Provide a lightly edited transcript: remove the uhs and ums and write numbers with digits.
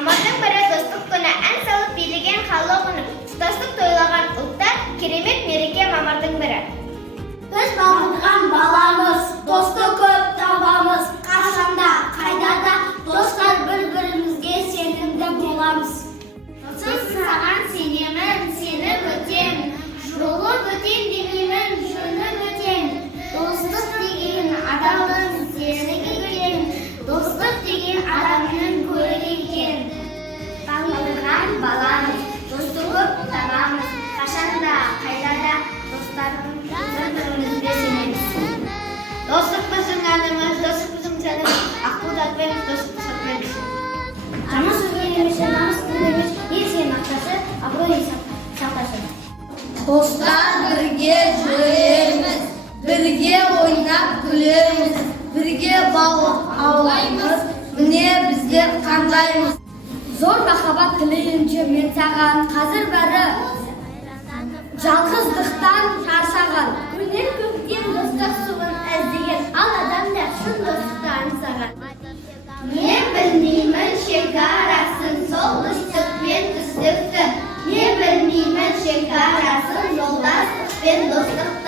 Мамандың бірі достық күні, ән салып билеген халық үні. Тұтастық тойлаған ұлттар, керемет мереке мамырдың бірі. Біз дамытқан баламыз, досты көп табамыз, қашанда, қайда да достар бір-бірімізге сенімді боламыз. Сіз саған сенемін, сені өтем, жолы өтем демеймін, жөні өтем. Достық деген адамның серік екен, достық деген адамның көрік екен. Дамытқан баламыз, досты көп табамыз, қашанда, қайда да достардың бір-бірімізге сенеміз. Достық біздің әніміз, достық біздің сәніміз, аққу атпаймыз, достық сатпаймыз. Намыс өзгермес, намыс күндемес, ел сен мақташы, абырой сақташы. Dostlar birge жүрерміз, бірге ойнап күлерміз, бірге балық аулаймыз, міне біздер қандаймыз. Зор махаббат тілейінше мен саған, қазір бәрі жалғыздықтан шаршаған. Күннен көктен достық суын іздеген, ал адамдар шын достықты аңсаған. Мен білмеймін шекарасын, солтүстік пен түстікті. Мен білмеймін шекарасын, жолдастық пен достық